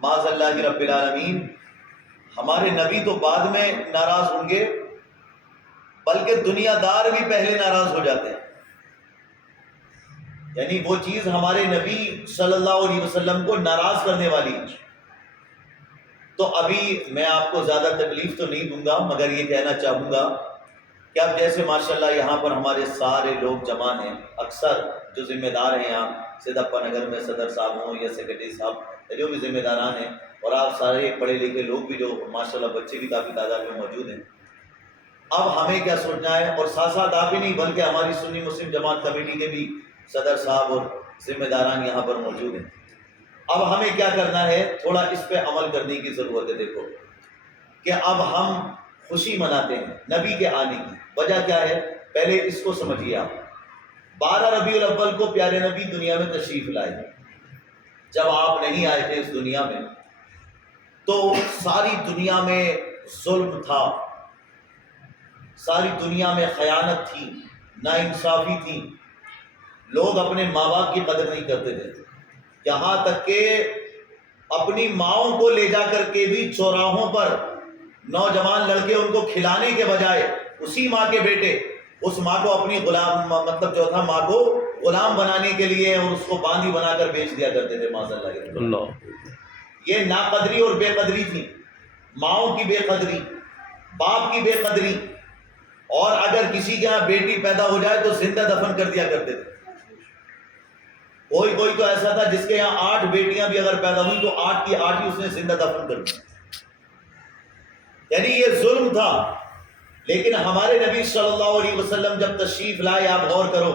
معاذ اللہ رب العالمین، ہمارے نبی تو بعد میں ناراض ہوں گے، بلکہ دنیا دار بھی پہلے ناراض ہو جاتے ہیں۔ یعنی وہ چیز ہمارے نبی صلی اللہ علیہ وسلم کو ناراض کرنے والی ہے۔ تو ابھی میں آپ کو زیادہ تکلیف تو نہیں دوں گا، مگر یہ کہنا چاہوں گا کہ اب جیسے ماشاءاللہ یہاں پر ہمارے سارے لوگ جمع ہیں، اکثر جو ذمہ دار ہیں یہاں سیدھپا نگر میں صدر صاحب ہوں یا سیکرٹری صاحب جو بھی ذمہ داران ہیں، اور آپ سارے پڑھے لکھے لوگ بھی جو ماشاءاللہ بچے بھی کافی تعداد میں موجود ہیں، اب ہمیں کیا سوچنا ہے، اور ساتھ ساتھ آپ ہی نہیں بلکہ ہماری سنی مسلم جماعت کمیٹی کے بھی صدر صاحب اور ذمہ داران یہاں پر موجود ہیں۔ اب ہمیں کیا کرنا ہے، تھوڑا اس پہ عمل کرنے کی ضرورت ہے۔ دیکھو کہ اب ہم خوشی مناتے ہیں نبی کے آنے کی، وجہ کیا ہے پہلے اس کو سمجھیے آپ۔ 12 ربیع الاول کو پیارے نبی دنیا میں تشریف لائے۔ جب آپ نہیں آئے تھے اس دنیا میں تو ساری دنیا میں ظلم تھا، ساری دنیا میں خیانت تھی، ناانصافی تھی، لوگ اپنے ماں باپ کی قدر نہیں کرتے تھے، یہاں تک کہ اپنی ماؤں کو لے جا کر کے بھی چوراہوں پر نوجوان لڑکے ان کو کھلانے کے بجائے اسی ماں کے بیٹے اس ماں کو اپنی غلام مطلب جو تھا ماں کو غلام بنانے کے لیے اور اس کو باندھی بنا کر بیچ دیا کرتے تھے۔ معاذ اللہ، یہ ناقدری اور بے قدری تھی، ماؤں کی بے قدری، باپ کی بے قدری، اور اگر کسی کے یہاں بیٹی پیدا ہو جائے تو زندہ دفن کر دیا کرتے تھے۔ کوئی تو ایسا تھا جس کے یہاں 8 بیٹیاں بھی اگر پیدا ہوئی تو 8 کی 8 ہی اس نے زندہ دفن کر دی۔ یعنی یہ ظلم تھا۔ لیکن ہمارے نبی صلی اللہ علیہ وسلم جب تشریف لائے، آپ غور کرو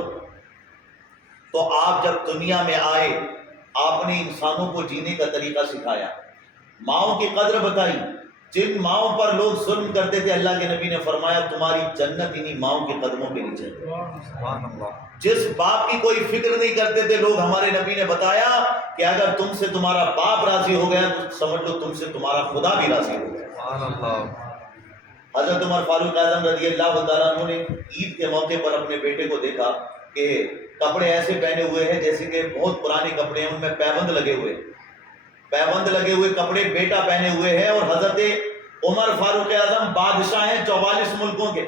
تو آپ جب دنیا میں آئے آپ نے انسانوں کو جینے کا طریقہ سکھایا، ماؤں کی قدر بتائی۔ جن ماؤں پر لوگ ظلم کرتے تھے اللہ کے نبی نے فرمایا تمہاری جنت انہی ماؤں کے قدموں کے نیچے۔ جس باپ کی کوئی فکر نہیں کرتے تھے لوگ، ہمارے نبی نے بتایا کہ اگر تم سے تمہارا باپ راضی ہو گیا تو سمجھ لو تم سے تمہارا خدا بھی راضی ہو گیا۔ حضرت عمر فاروق اعظم رضی اللہ تعالیٰ عنہ نے عید کے موقع پر اپنے بیٹے کو دیکھا کہ کپڑے ایسے پہنے ہوئے ہیں جیسے کہ بہت پرانے کپڑے ہیں، ان میں پیبند لگے ہوئے کپڑے بیٹا پہنے ہوئے ہیں، اور حضرت عمر فاروق اعظم بادشاہ ہیں 44 ملکوں کے،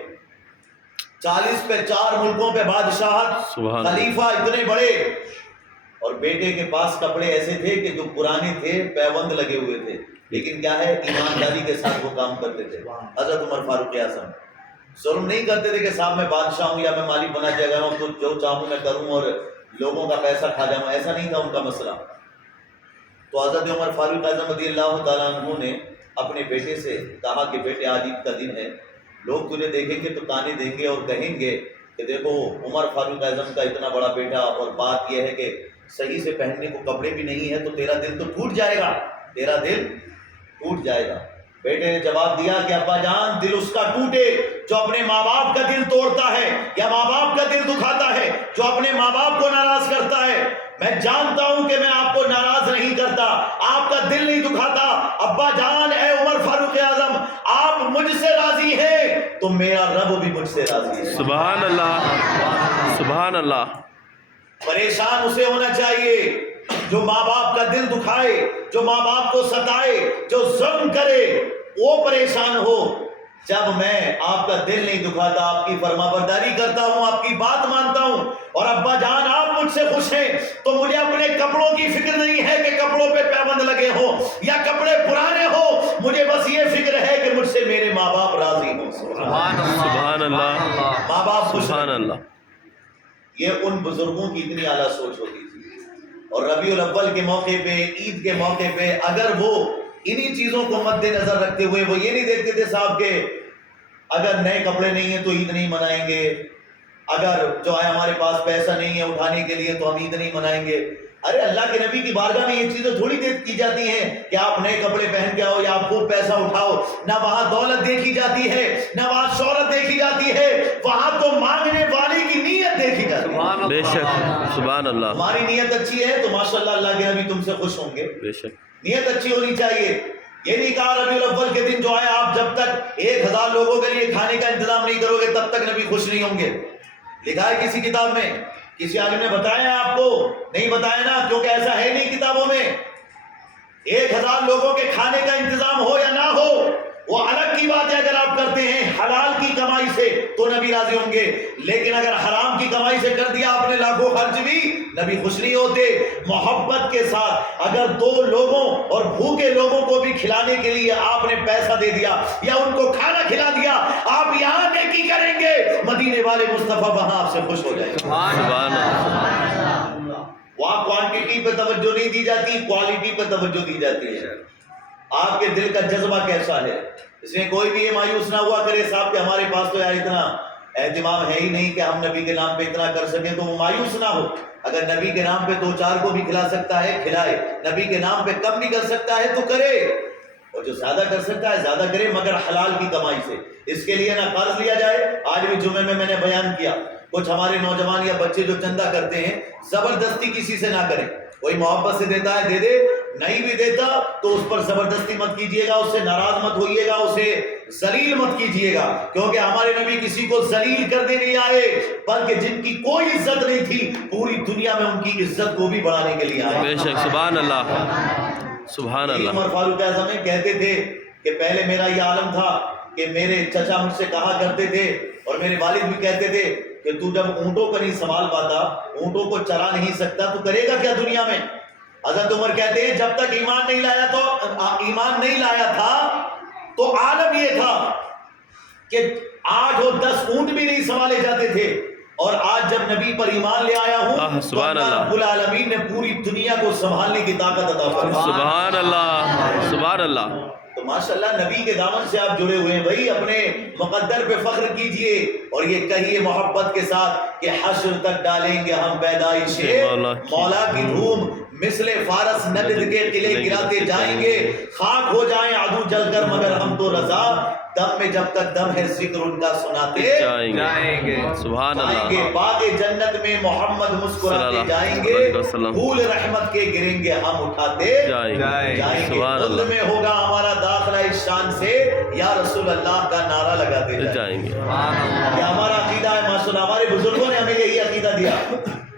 40 پہ 4 ملکوں پہ بادشاہت، خلیفہ اتنے بڑے، اور بیٹے کے پاس کپڑے ایسے تھے کہ جو پرانے تھے، پیبند لگے ہوئے تھے، لیکن کیا ہے ایمانداری کے ساتھ وہ کام کرتے تھے۔ حضرت عمر فاروق اعظم ظلم نہیں کرتے تھے کہ صاحب میں بادشاہ ہوں یا میں مالک بنا دیا گیا ہوں تو جو چاہوں میں کروں اور لوگوں کا پیسہ کھا جاؤں، ایسا نہیں تھا ان کا مسئلہ۔ تو حضرت عمر فاروق اعظم رضی اللہ تعالیٰ عنہ نے اپنے بیٹے سے کہا کہ بیٹے آج عید کا دن ہے، لوگ تجھے دیکھیں گے تو تانے دیں گے اور کہیں گے کہ دیکھو عمر فاروق اعظم کا اتنا بڑا بیٹا، اور بات یہ ہے کہ صحیح سے پہننے کو کپڑے بھی نہیں ہے، تو تیرا دل تو ٹوٹ جائے گا، تیرا دل ٹوٹ جائے گا۔ بیٹے نے جواب دیا کہ ابا جان دل اس کا ٹوٹے جو اپنے ماں باپ کا دل توڑتا ہے یا ماں باپ کا دل دکھاتا ہے، جو اپنے ماں باپ کو ناراض کرتا ہے۔ میں جانتا ہوں کہ میں آپ کو ناراض نہیں کرتا، آپ کا دل نہیں دکھاتا۔ ابا جان، اے عمر فاروق اعظم، آپ مجھ سے راضی ہیں تو میرا رب بھی مجھ سے راضی ہے۔ سبحان اللہ، سبحان اللہ۔ پریشان اسے ہونا چاہیے جو ماں باپ کا دل دکھائے، جو ماں باپ کو ستائے، جو ظلم کرے، وہ پریشان ہو۔ جب میں آپ کا دل نہیں دکھاتا، آپ کی فرما برداری کرتا ہوں، آپ کی بات مانتا ہوں، اور ابا جان آپ مجھ سے خوش ہیں تو مجھے اپنے کپڑوں کی فکر نہیں ہے کہ کپڑوں پہ پیبند لگے ہوں یا کپڑے پرانے ہوں، مجھے بس یہ فکر ہے کہ مجھ سے میرے ماں باپ راضی ہوں۔ سبحان اللہ، ماں باپ خوش سبحان ہیں۔ اللہ۔ یہ ان بزرگوں کی اتنی اعلیٰ سوچ ہوتی تھی، اور ربیع الاول کے موقع پہ، عید کے موقع پہ اگر وہ انہی چیزوں کو مد نظر رکھتے ہوئے وہ یہ نہیں دیکھتے تھے صاحب کہ اگر نئے کپڑے نہیں ہیں تو عید نہیں منائیں گے، اگر جو ہے ہمارے پاس پیسہ نہیں ہے اٹھانے کے لیے تو ہم عید نہیں منائیں گے۔ ارے اللہ کے نبی کی بارگاہ میں یہ چیزیں تھوڑی کی جاتی ہیں کہ آپ نئے کپڑے پہن کے آؤ یا آپ خوب پیسہ اٹھاؤ، نہ وہاں دولت دیکھی جاتی ہے، نہ وہاں شہرت دیکھی جاتی ہے، وہاں تو مانگنے والے کی نیت دیکھی جاتی ہے۔ بے شک، سبحان اللہ۔ تمہاری نیت اچھی ہے تو ماشاءاللہ اللہ کے نبی تم سے خوش ہوں گے۔ بے شک، نیت اچھی ہونی چاہیے۔ یہ نہیں کہا ربیع الاول کے دن جو ہے آپ جب تک 1000 لوگوں کے لیے کھانے کا انتظام نہیں کرو گے تب تک نبی خوش نہیں ہوں گے۔ لکھا ہے کسی کتاب میں، کسی عالم نے بتایا آپ کو؟ نہیں بتایا نا، کیونکہ ایسا ہے نہیں کتابوں میں۔ 1000 لوگوں کے کھانے کا انتظام ہو یا نہ ہو وہ الگ کی بات ہے، اگر آپ کرتے ہیں حلال کی کمائی سے تو نبی راضی ہوں گے، لیکن اگر حرام کی کمائی سے کر دیا آپ نے لاکھوں خرچ بھی، نبی خوش نہیں ہوتے۔ محبت کے ساتھ اگر 2 لوگوں اور بھوکے لوگوں کو بھی کھلانے کے لیے آپ نے پیسہ دے دیا یا ان کو کھانا کھلا دیا، آپ یہاں نیکی کریں گے، مدینے والے مصطفیٰ وہاں آپ سے خوش ہو جائیں گے۔ سبحان اللہ، وہاں کوانٹٹی پہ توجہ نہیں دی جاتی، کوالٹی پہ توجہ دی جاتی ہے۔ آپ کے دل کا جذبہ کیسا ہے، اس میں کوئی بھی یہ مایوس نہ ہوا کرے صاحب کہ ہمارے پاس تو یار اتنا اہتمام ہے ہی نہیں کہ ہم نبی کے نام پہ اتنا کر سکیں، تو وہ مایوس نہ ہو۔ اگر نبی کے نام پہ 2-4 کو بھی کھلا سکتا ہے کھلائے، نبی کے نام پہ کم بھی کر سکتا ہے تو کرے، اور جو زیادہ کر سکتا ہے زیادہ کرے، مگر حلال کی کمائی سے۔ اس کے لیے نہ قرض لیا جائے۔ آج بھی جمعے میں نے بیان کیا، کچھ ہمارے نوجوان یا بچے جو چندہ کرتے ہیں زبردستی کسی سے نہ کریں، کوئی محبت سے دیتا ہے دے دے، نہیں بھی دیتا تو اس پر زبردستی مت کیجیے گا، اس سے ناراض مت ہوئیے گا، اسے ذلیل مت کیجیے گا، کیونکہ ہمارے نبی کسی کو ذلیل کرنے نہیں آئے، بلکہ جن کی کوئی عزت نہیں تھی پوری دنیا میں ان کی عزت کو بھی بڑھانے کے لیے آئے۔ بے شک، سبحان اللہ، سبحان اللہ۔ عمر فاروق اعظم کہتے تھے کہ پہلے میرا یہ عالم تھا کہ میرے چچا مجھ سے کہا کرتے تھے اور میرے والد بھی کہتے تھے کہ تو جب اونٹوں کو نہیں سنبھال پاتا، اونٹوں کو چلا نہیں سکتا تو کرے گا کیا دنیا میں؟ حضرت عمر کہتے ہیں جب تک ایمان نہیں لایا تھا تو عالم یہ تھا کہ 8 اور 10 اونٹ بھی نہیں سنبھالے جاتے تھے، اور آج جب نبی پر ایمان لے آیا ہوں تو اللہ رب العالمین نے پوری دنیا کو سنبھالنے کی طاقت عطا فرمائی۔ سبحان اللہ، سبحان اللہ۔ تو ماشاءاللہ نبی کے دامن سے آپ جڑے ہوئے ہیں بھائی، اپنے مقدر پہ فخر کیجئے اور یہ کہیے محبت کے ساتھ کہ حشر تک ڈالیں گے ہم پیدائش مولا کی دھوم، مثل فارس نجد کے قلعے گراتے جائیں گے، خاک ہو جائیں عدو جل کر مگر ہم تو رضا، دم میں جب تک دم ہے ذکر ان کا سناتے جائیں گے۔ سبحان اللہ۔ باغ جنت میں محمد مسکراتے جائیں گے، پھول رحمت کے گریں گے ہم اٹھاتے جائیں گے، خود میں ہوگا ہمارا داخلہ اس شان سے یا رسول اللہ کا نعرہ لگاتے جائیں گے۔ یہ ہمارا عقیدہ ہے ماشاءاللہ، ہمارے بزرگوں نے ہمیں یہی عقیدہ دیا۔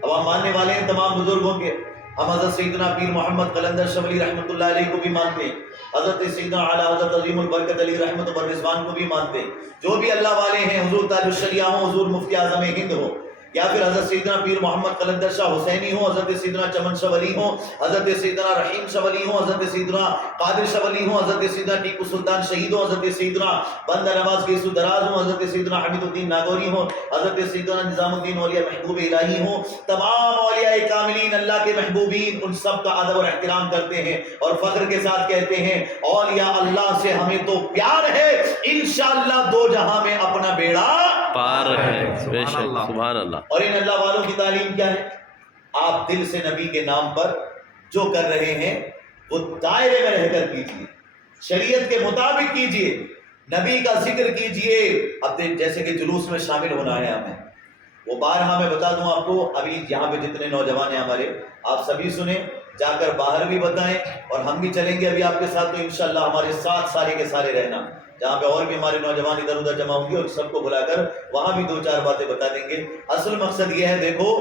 اب ہم ماننے والے ہیں تمام بزرگوں کے، ہم حضرت سیدنا پیر محمد قلندر شبلی رحمۃ اللہ علیہ کو بھی مانتے ہیں، حضرت سیدنا اعلیٰ حضرت عظیم البرکت علی رحمۃ و رضوان کو بھی مانتے ہیں، جو بھی اللہ والے ہیں، حضور تاج الشریعہ ہوں، حضور مفتی اعظم ہند ہو، یا پھر حضرت سیدنا پیر محمد قلندر شاہ حسینی ہوں، حضرت سیدنا چمن شاہ ولی ہوں، حضرت سیدنا رحیم شاہ ولی ہوں، حضرت سیدنا قادر شاہ ولی ہوں، حضرت سیدنا ٹیپو سلطان شہید ہوں، حضرت سیدنا بندہ نواز گیسو دراز ہوں، حضرت سیدنا حمید الدین ناگوری ہوں، حضرت سیدنا نظام الدین اولیاء محبوب الہی ہوں، تمام اولیاء کاملین اللہ کے محبوبین، ان سب کا ادب اور احترام کرتے ہیں اور فخر کے ساتھ کہتے ہیں اولیاء اللہ سے ہمیں تو پیار ہے، انشاءاللہ 2 جہاں میں اپنا بیڑا پار ہے۔ بے شک، سبحان اللہ۔ اور ان اللہ والوں کی تعلیم کیا ہے؟ آپ دل سے نبی کے نام پر جو کر رہے ہیں وہ دائرے میں رہ کر کیجئے، شریعت کے مطابق کیجئے، نبی کا ذکر کیجئے۔ اب جیسے کہ جلوس میں شامل ہونا ہے ہمیں، وہ بارہا میں بتا دوں آپ کو، ابھی یہاں پہ جتنے نوجوان ہیں ہمارے، آپ سبھی سنیں، جا کر باہر بھی بتائیں، اور ہم بھی چلیں گے ابھی آپ کے ساتھ، تو انشاءاللہ ہمارے ساتھ سارے کے سارے رہنا، جہاں پہ اور بھی ہمارے نوجوان ادھر ادھر جمع ہوں گے، اور سب کو بلا کر وہاں بھی 2-4 باتیں بتا دیں گے۔ اصل مقصد یہ ہے دیکھو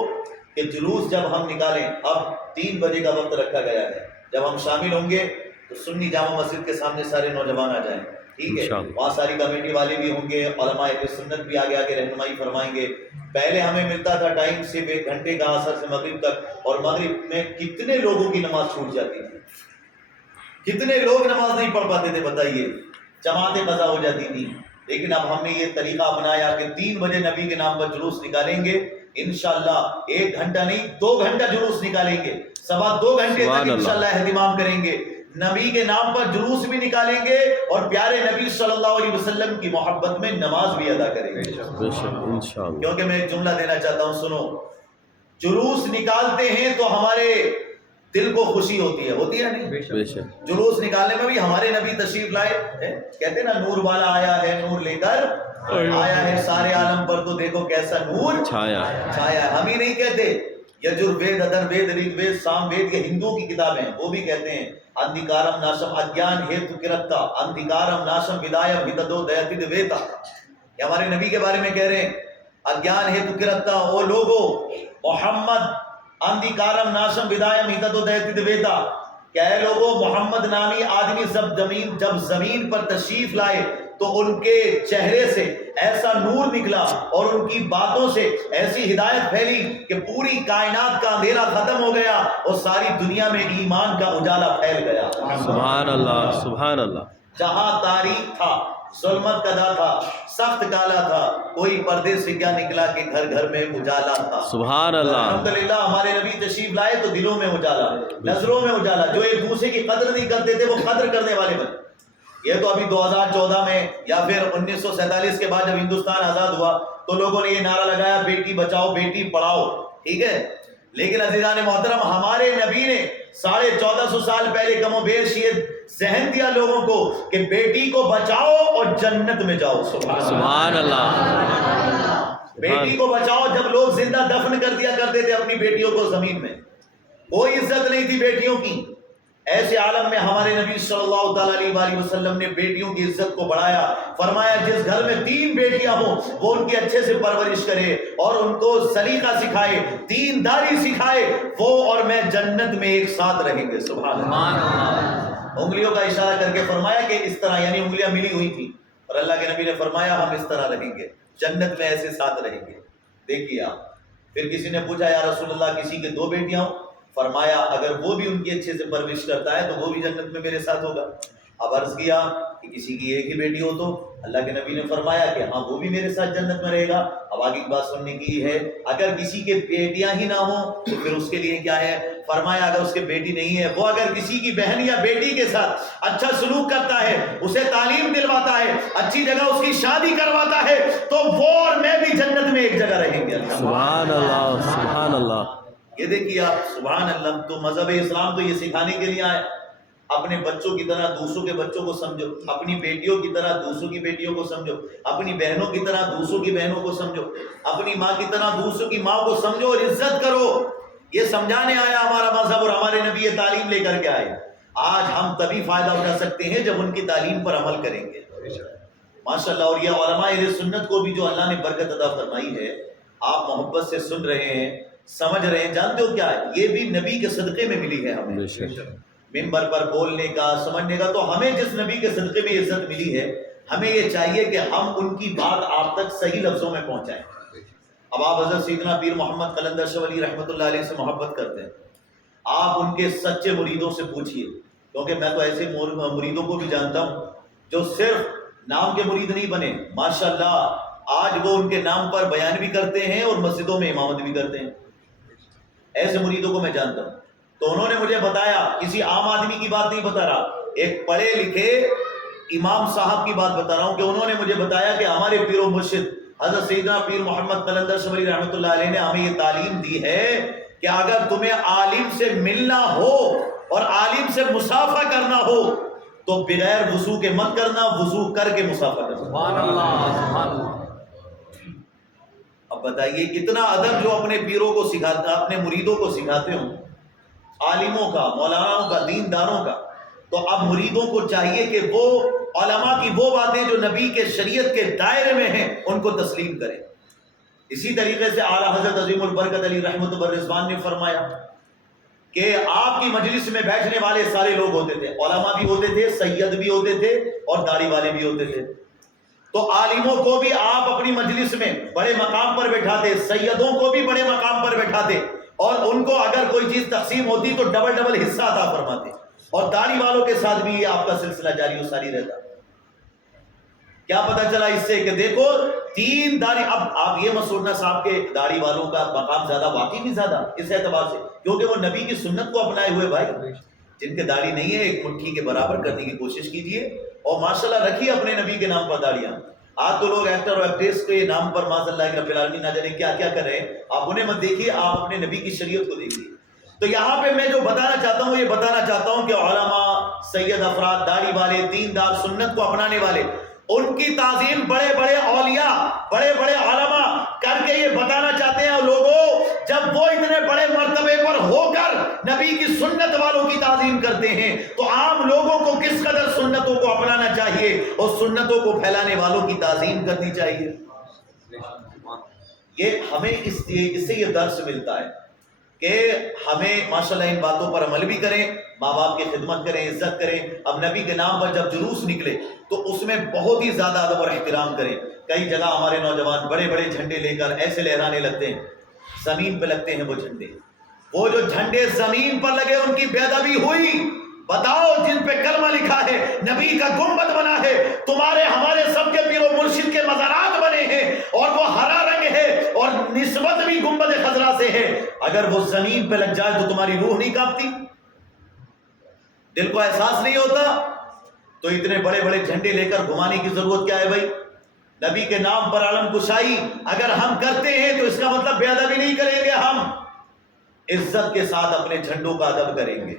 کہ جلوس جب ہم نکالیں، اب 3 بجے کا وقت رکھا گیا ہے، جب ہم شامل ہوں گے تو سنی جامع مسجد کے سامنے سارے نوجوان آ جائیں، ٹھیک ہے؟ وہاں ساری کمیٹی والے بھی ہوں گے، علماء اہل سنت بھی آگے آگے رہنمائی فرمائیں گے۔ پہلے ہمیں ملتا تھا ٹائم صرف 1 گھنٹے کا، عصر سے مغرب تک، اور مغرب میں کتنے لوگوں کی نماز چھوٹ جاتی تھی، کتنے لوگ نماز نہیں پڑھ پاتے تھے بتائیے، جماعتیں قضا ہو جاتی تھی۔ لیکن اب ہم نے یہ طریقہ اپنایا کہ 3 بجے نبی کے نام پر جلوس نکالیں گے، انشاءاللہ 1 گھنٹہ نہیں 2 گھنٹہ جلوس نکالیں گے، 2.25 گھنٹے تک انشاءاللہ اہتمام کریں گے، نبی کے نام پر جلوس بھی نکالیں گے، اور پیارے نبی صلی اللہ علیہ وسلم کی محبت میں نماز بھی ادا کریں گے انشاءاللہ۔ کیونکہ میں ایک جملہ دینا چاہتا ہوں، سنو، جلوس نکالتے ہیں تو ہمارے دل کو خوشی ہوتی ہے نہیں؟ جلوس نکالنے میں بھی ہمارے نبی تشریف لائے، کہتے نا نور والا آیا ہے، نور لے کر آیا ہے سارے عالم پر، تو دیکھو کیسا نور چھایا ہے۔ ہم ہی نہیں کہتے، یجروید، ادروید، رگ وید، سام وید، یہ ہندوؤں کی کتابیں ہیں، وہ بھی کہتے ہیں اندھکارم ناشم اجیان ہیتو کرتا اندھکارم ناشم ودایم ہتدو دیتد ویتا، یہ ہمارے نبی کے بارے میں کہہ رہے ہیں، اجیان ہیتو کرتا، او لوگو محمد اندھکارم ناشم ودایم ہتدو دیتد ویتا، کہ اے لوگوں، محمد نامی آدمی جب زمین پر تشریف لائے تو ان کے چہرے سے ایسا نور نکلا اور ان کی باتوں سے ایسی ہدایت پھیلی کہ پوری کائنات کا اندھیرا ختم ہو گیا اور ساری دنیا میں ایمان کا اجالا پھیل گیا۔ سبحان اللہ، سبحان اللہ۔ جہاں تاریخ تھا، ظلمت کدا تھا، سخت کالا تھا، کوئی پردے سے کیا نکلا کہ گھر گھر میں اجالا تھا۔ سبحان اللہ۔ الحمدللہ ہمارے نبی تشریف لائے تو دلوں میں اجالا، نظروں میں اجالا۔ جو ایک دوسرے کی قدر نہیں کرتے تھے وہ قدر کرنے والے بنے۔ یہ تو ابھی 2014 میں یا پھر 1947 کے بعد جب ہندوستان آزاد ہوا تو لوگوں نے یہ نعرہ لگایا بیٹی بچاؤ بیٹی پڑھاؤ، ٹھیک ہے، لیکن عزیزان محترم ہمارے نبی نے 1450 سال پہلے کم و بیش یہ ذہن دیا لوگوں کو کہ بیٹی کو بچاؤ اور جنت میں جاؤ۔ سبحان اللہ۔ بیٹی کو بچاؤ۔ جب لوگ زندہ دفن کر دیا کرتے تھے اپنی بیٹیوں کو زمین میں، کوئی عزت نہیں تھی بیٹیوں کی، ایسے عالم میں ہمارے نبی صلی اللہ تعالیٰ علیہ وسلم نے بیٹیوں کی عزت کو بڑھایا۔ فرمایا جس گھر میں 3 بیٹیاں ہوں وہ ان کی اچھے سے پرورش کرے اور ان کو سلیقہ سکھائے، دینداری سکھائے، وہ اور میں جنت میں ایک ساتھ رہیں گے۔ سبحان اللہ۔ انگلیوں کا اشارہ کر کے فرمایا کہ اس طرح، یعنی انگلیاں ملی ہوئی تھیں اور اللہ کے نبی نے فرمایا ہم اس طرح رہیں گے، جنت میں ایسے ساتھ رہیں گے۔ دیکھیے آپ، پھر کسی نے پوچھا یا رسول اللہ کسی کے 2 بیٹیاں ہوں؟ فرمایا اگر وہ بھی ان کی اچھے سے پرورش کرتا ہے تو وہ بھی جنت میں میرے ساتھ ہوگا۔ اب عرض کیا کہ کسی کی ایک ہی بیٹی ہو تو اللہ کے نبی نے فرمایا کہ ہاں وہ بھی میرے ساتھ جنت میں رہے گا۔ اب آگے کی بات سننے کی ہے، اگر کسی کے بیٹیاں ہی نہ ہوں تو پھر اس کے لیے کیا ہے؟ فرمایا اگر اس کے بیٹی نہیں ہے، وہ اگر کسی کی بہن یا بیٹی کے ساتھ اچھا سلوک کرتا ہے، اسے تعلیم دلواتا ہے، اچھی جگہ اس کی شادی کرواتا ہے تو وہ اور میں بھی جنت میں ایک جگہ رہیں گے۔ سبحان اللہ، سبحان اللہ۔ یہ دیکھیے آپ، سبحان اللہ۔ تو مذہب اسلام تو یہ سکھانے کے لیے آئے اپنے بچوں کی طرح دوسروں کے بچوں کو سمجھو، اپنی بیٹیوں کی طرح دوسروں کی بیٹیوں کو سمجھو، اپنی بہنوں کی طرح دوسروں کی بہنوں کو سمجھو، اپنی ماں کی طرح دوسروں کی ماں کو سمجھو اور عزت کرو۔ یہ سمجھانے آیا ہمارا مذہب اور ہمارے نبی یہ تعلیم لے کر کے آئے۔ آج ہم تبھی فائدہ اٹھا سکتے ہیں جب ان کی تعلیم پر عمل کریں گے ماشاءاللہ۔ اور یہ علماء اہل سنت کو بھی جو اللہ نے برکت عطا فرمائی ہے، آپ محبت سے سن رہے ہیں، سمجھ رہے ہیں، جانتے ہو کیا ہے؟ یہ بھی نبی کے صدقے میں ملی ہے ہمیں، منبر پر بولنے کا، سمجھنے کا۔ تو ہمیں جس نبی کے صدقے میں عزت ملی ہے، ہمیں یہ چاہیے کہ ہم ان کی بات آپ تک صحیح لفظوں میں پہنچائیں۔ اب آپ حضرت سیدنا پیر محمد قلندر شاہ ولی رحمۃ اللہ علیہ سے محبت کرتے ہیں، آپ ان کے سچے مریدوں سے پوچھئے، کیونکہ میں تو ایسے مریدوں کو بھی جانتا ہوں جو صرف نام کے مرید نہیں بنے، ماشاءاللہ آج وہ ان کے نام پر بیان بھی کرتے ہیں اور مسجدوں میں امامت بھی کرتے ہیں۔ ایسے مریدوں کو میں جانتا ہوں۔ تو انہوں نے مجھے بتایا، کسی عام آدمی کی بات نہیں بتا رہا، ایک پڑھے لکھے امام صاحب کی بات بتا رہا ہوں کہ انہوں نے مجھے بتایا کہ ہمارے پیر و مرشد حضرت سیدنا پیر محمد قلندر شاہ ولی رحمۃ اللہ علیہ نے ہمیں یہ تعلیم دی ہے کہ اگر تمہیں عالم سے ملنا ہو اور عالم سے مصافحہ کرنا ہو تو بغیر وضو کے مت کرنا، وضو کر کے مصافحہ کرنا۔ سبحان اللہ، سبحان اللہ۔ اب بتائیے کتنا ادب جو اپنے پیروں کو سکھاتا، اپنے مریدوں کو سکھاتے ہوں، عالموں کا، مولاناؤں کا، دینداروں کا۔ تو اب مریدوں کو چاہیے کہ وہ علماء کی وہ باتیں جو نبی کے شریعت کے دائرے میں ہیں ان کو تسلیم کریں۔ اسی طریقے سے اعلیٰ حضرت عظیم البرکت علی رحمۃ الرضوان نے فرمایا کہ آپ کی مجلس میں بیٹھنے والے سارے لوگ ہوتے تھے، علماء بھی ہوتے تھے، سید بھی ہوتے تھے اور داڑھی والے بھی ہوتے تھے۔ تو عالموں کو بھی آپ اپنی مجلس میں بڑے مقام پر بیٹھاتے، سیدوں کو بھی بڑے مقام پر بیٹھاتے، اور ان کو اگر کوئی چیز تقسیم ہوتی تو ڈبل حصہ عطا فرماتے، اور داڑھی والوں کے ساتھ بھی یہ آپ کا سلسلہ جاری و ساری رہتا۔ کیا پتہ چلا اس سے کہ دیکھو تین داڑھی، اب آپ یہ مت سوچنا صاحب کے داڑھی والوں کا مقام زیادہ، واقعی بھی زیادہ اس اعتبار سے کیونکہ وہ نبی کی سنت کو اپنائے ہوئے بھائی۔ جن کے داڑھی نہیں ہے ایک مٹھی کے برابر کرنے کی کوشش کیجئے اور ماشاءاللہ رکھیے اپنے نبی کے نام پر داڑیاں۔ آج تو لوگ ایکٹر اور ایکٹریس کے نام پر معاذ اللہ رب العالمین نہ جانے کیا کیا کر رہے ہیں، آپ انہیں مت دیکھیے، آپ اپنے نبی کی شریعت کو دیکھیے۔ تو یہاں پہ میں جو بتانا چاہتا ہوں، یہ بتانا چاہتا ہوں کہ علماء، سید افراد، داڑھی والے، دیندار، سنت کو اپنانے والے، ان کی تعظیم بڑے بڑے اولیاء، بڑے بڑے علماء کر کے یہ بتانا چاہتے ہیں لوگوں، جب وہ اتنے بڑے مرتبے پر ہو کر نبی کی سنت والوں کی تعظیم کرتے ہیں تو عام لوگوں کو کس قدر سنتوں کو اپنانا چاہیے اور سنتوں کو پھیلانے والوں کی تعظیم کرنی چاہیے۔ یہ ہمیں اس سے یہ درس ملتا ہے کہ ہمیں ماشاءاللہ ان باتوں پر عمل بھی کریں، ماں باپ کی خدمت کریں، عزت کریں۔ اب نبی کے نام پر جب جلوس نکلے تو اس میں بہت ہی زیادہ ادب اور احترام کریں۔ کئی جگہ ہمارے نوجوان بڑے بڑے جھنڈے لے کر ایسے لہرانے لگتے ہیں، زمین پہ لگتے ہیں وہ جھنڈے۔ وہ جو جھنڈے زمین پر لگے ان کی بے ادبی ہوئی، بتاؤ جن پہ کلمہ لکھا ہے، نبی کا گنبد بنا ہے، تمہارے ہمارے سب کے پیر و مرشد کے مزارات بنے ہیں اور وہ ہرا رنگ ہے اور نسبت بھی گنبد خضرا سے ہے، اگر وہ زمین پہ لگ جائے تو تمہاری روح نہیں کانپتی؟ دل کو احساس نہیں ہوتا؟ تو اتنے بڑے بڑے جھنڈے لے کر گھمانے کی ضرورت کیا ہے بھائی؟ نبی کے نام پر علم کشائی اگر ہم کرتے ہیں تو اس کا مطلب بے ادبی نہیں کریں گے، ہم عزت کے ساتھ اپنے جھنڈوں کا ادب کریں گے۔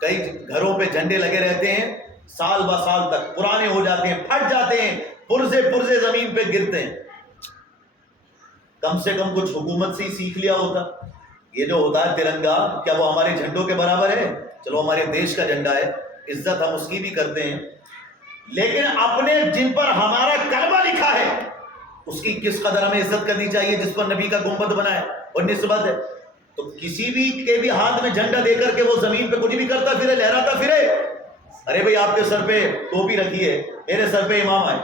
کئی گھروں پہ جھنڈے لگے رہتے ہیں، سال با سال تک پرانے ہو جاتے ہیں، پھٹ جاتے ہیں، پرزے زمین پہ گرتے ہیں۔ کم سے کم کچھ حکومت سے ہی سیکھ لیا ہوتا۔ یہ جو ہوتا ہے ترنگا، کیا وہ ہمارے جھنڈوں کے برابر ہے؟ چلو ہمارے دیش کا جھنڈا ہے، عزت ہم اس کی بھی کرتے ہیں، لیکن اپنے جن پر ہمارا کلمہ لکھا ہے اس کی کس قدر ہمیں عزت کرنی چاہیے، جس پر نبی کا گنبد بنا ہے اور نسبت ہے۔ تو کسی بھی کے بھی ہاتھ میں جھنڈا دے کر کے وہ زمین پہ کچھ بھی کرتا پھرے، لہراتا پھرے، ارے بھائی آپ کے سر پہ ٹوپی رکھی ہے، میرے سر پہ امام ہے،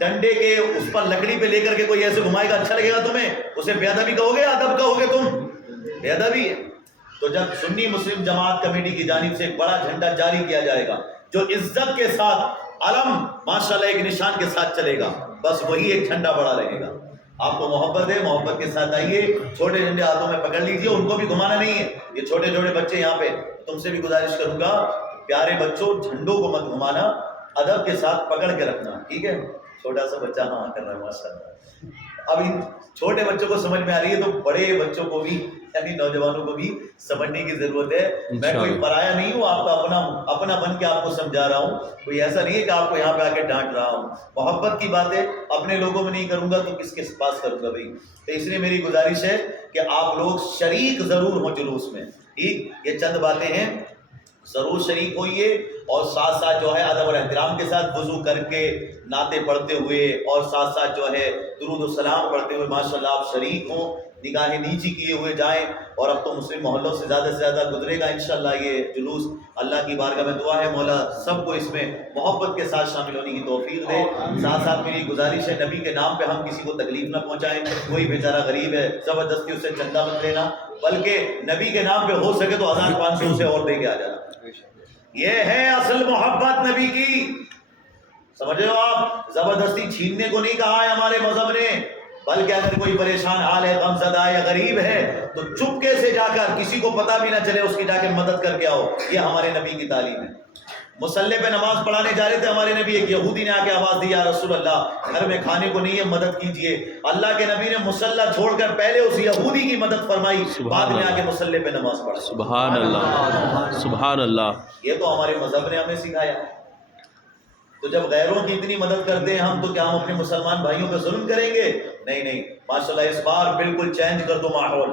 ڈنڈے کے اس پر لکڑی پہ لے کر کے کوئی ایسے گھمائے گا، اچھا لگے گا تمہیں؟ اسے بے ادبی کہو گے یا ادب کہو گے تم؟ بے ادبی ہے۔ تو جب سنی مسلم جماعت کمیٹی کی جانب سے ایک بڑا جھنڈا جاری کیا جائے گا جو عزت کے ساتھ علم ماشاءاللہ ایک نشان کے ساتھ چلے گا، بس وہی ایک جھنڈا بڑا رہے گا۔ آپ کو محبت ہے، محبت کے ساتھ آئیے، چھوٹے جھنڈے ہاتھوں میں پکڑ لیجیے، ان کو بھی گھمانا نہیں ہے۔ یہ چھوٹے چھوٹے بچے یہاں پہ، تم سے بھی گزارش کروں گا، پیارے بچوں جھنڈوں کو مت گھمانا، ادب کے ساتھ پکڑ کے رکھنا، ٹھیک ہے؟ چھوٹا سا بچہ ہاں کر رہا ہے ماشاءاللہ۔ اب ان چھوٹے بچوں کو سمجھ میں آ رہی ہے تو بڑے بچوں کو بھی یعنی نوجوانوں کو بھی سمجھنے کی ضرورت ہے۔ میں کوئی پرایا نہیں ہوں، آپ کا اپنا بن کے آپ کو سمجھا رہا ہوں، کوئی ایسا نہیں ہے کہ آپ کو یہاں پہ آ کے ڈانٹ رہا ہوں۔ محبت کی باتیں اپنے لوگوں میں نہیں کروں گا تو کس کے پاس کروں گا بھائی؟ تو اس لیے میری گزارش ہے کہ آپ لوگ شریک ضرور ہوں جلوس میں، ٹھیک؟ یہ چند باتیں ہیں، ضرور شریک ہوئیے، اور ساتھ ساتھ جو ہے ادب اور احترام کے ساتھ وضو کر کے نعتیں پڑھتے ہوئے اور ساتھ ساتھ جو ہے درود و سلام پڑھتے ہوئے ماشاءاللہ آپ شریک ہوں، نگاہیں نیچی کیے ہوئے جائیں۔ اور اب تو مسلم محلوں سے زیادہ گزرے گا انشاءاللہ یہ جلوس۔ اللہ کی بارگاہ میں دعا ہے مولا سب کو اس میں محبت کے ساتھ شامل ہونے کی توفیق دے۔ ساتھ ساتھ میری گزارش ہے نبی کے نام پہ ہم کسی کو تکلیف نہ پہنچائیں، کوئی بیچارہ غریب ہے زبردستی اس سے چندہ مت لینا، بلکہ نبی کے نام پہ ہو سکے تو 1500 سے اور دے کے آ جانا۔ یہ ہے اصل محبت نبی کی، سمجھ رہے ہو آپ؟ زبردستی چھیننے کو نہیں کہا ہے ہمارے مذہب نے، بلکہ اگر کوئی پریشان حال ہے، غم زدہ ہے یا غریب ہے تو چپکے سے جا کر، کسی کو پتہ بھی نہ چلے، اس کی جا کے مدد کر کے آؤ۔ یہ ہمارے نبی کی تعلیم ہے۔ مصلی پہ نماز پڑھانے جا رہے تھے ہمارے نبی، ایک یہودی نے آ کے آواز دی، یا رسول اللہ گھر میں کھانے کو نہیں ہے، مدد کیجئے۔ اللہ کے نبی نے مصلی چھوڑ کر پہلے اس یہودی کی مدد فرمائی، بعد میں آ کے مصلی پہ نماز پڑھا۔ سبحان اللہ، سبحان اللہ۔ یہ تو ہمارے مذہب نے ہمیں سکھایا۔ تو جب غیروں کی اتنی مدد کرتے ہیں ہم، تو کیا ہم اپنے مسلمان بھائیوں پہ ظلم کریں گے؟ نہیں، ماشاءاللہ اس بار بالکل چینج کر دو ماحول،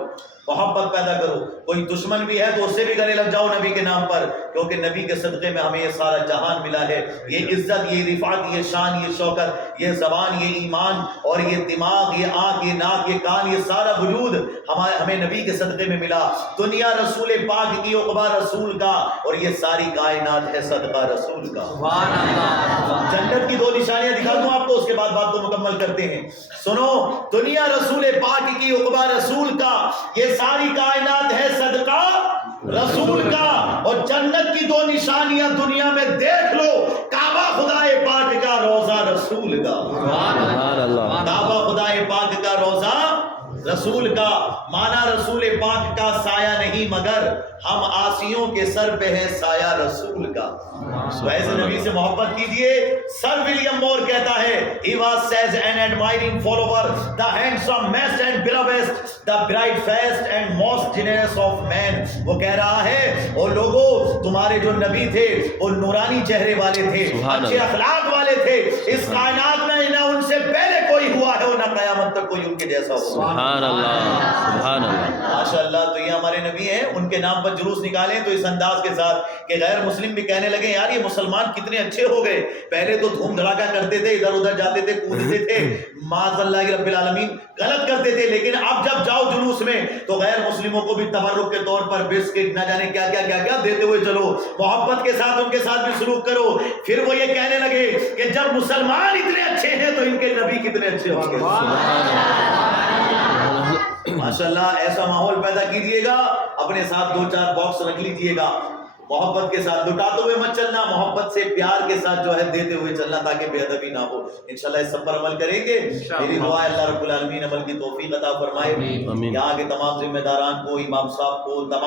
محبت پیدا کرو۔ کوئی دشمن بھی ہے تو اس سے بھی گلے لگ جاؤ نبی کے نام پر، کیونکہ نبی کے صدقے میں ہمیں یہ سارا جہان ملا ہے، یہ عزت، یہ رفعت، یہ شان، یہ شوکت، یہ زبان، یہ ایمان، اور یہ دماغ، یہ آنکھ، یہ ناک، یہ کان، یہ سارا وجود ہمیں نبی کے صدقے میں ملا۔ دنیا رسول پاک کی، عقبہ رسول کا، اور یہ ساری کائنات ہے صدقہ رسول کا۔ سبحان اللہ۔ جنت کی 2 نشانیاں دکھا دوں آپ کو، اس کے بعد بات کو مکمل کرتے ہیں۔ سنو، دنیا رسول پاک کی، عقبہ رسول کا، یہ ساری کائنات ہے صدقہ رسول کا، اور جنت کی 2 نشانیاں دنیا میں دیکھ لو، کعبہ خدائے پاک کا، روزہ رسول کا۔ سبحان اللہ۔ کعبہ خدائے پاک کا، روزہ رسول کا، مانا رسول پاک کا سایہ نہیں مگر ہم آسیوں کے سر پہ ہے سایہ رسول کا۔ تو ایسے نبی سے محبت کیجئے۔ سر ولیم مور کہتا ہے، he was says an admiring follower, the handsome, best and bravest, the bright faced and most generous of men۔ وہ کہہ رہا ہے وہ لوگوں، تمہارے جو نبی تھے وہ نورانی چہرے والے تھے، اچھے اخلاق والے تھے، اس کائنات میں نہ ان سے پہلے کوئی ہوا ہوا ہے اور نہ قیامت تک کوئی ان کے جیسا ہوگا۔ سبحان اللہ سبحان اللہ ماشاء اللہ، تو یہ ہمارے نبی ہیں، ان کے نام پر جلوس نکالیں تو اس انداز کے ساتھ کہ غیر مسلم بھی کہنے لگے یار یہ مسلمان کتنے اچھے ہو گئے، پہلے تو دھوم دھڑاکا کرتے تھے، ادھر ادھر جاتے تھے، کودتے تھے، معاذ اللہ رب العالمین غلط کرتے تھے، لیکن اب جب جاؤ جلوس میں تو غیر مسلموں کو بھی تبرک کے طور پر بسکٹ نہ جانے کیا کیا دیتے ہوئے چلو، محبت کے ساتھ ان کے ساتھ بھی سلوک کرو۔ پھر وہ یہ کہنے لگے کہ جب مسلمان اتنے اچھے ہیں تو ان کے نبی کتنے اچھے ہوں گے۔ ماشاءاللہ، ایسا ماحول پیدا کیجئے گا، اپنے ساتھ 2-4 باکس رکھ لیجئے گا، محبت کے ساتھ لٹاتے ہوئے مت چلنا، محبت سے پیار کے ساتھ جو ہے دیتے ہوئے چلنا تاکہ بے ادبی نہ ہو۔ انشاءاللہ اس سب پر عمل کریں گے۔ میری دعا ہے اللہ رب العالمین عمل کی توفیق عطا فرمائے۔ آمین۔ یہاں کے تمام ذمہ داران کو، امام صاحب کو، تمام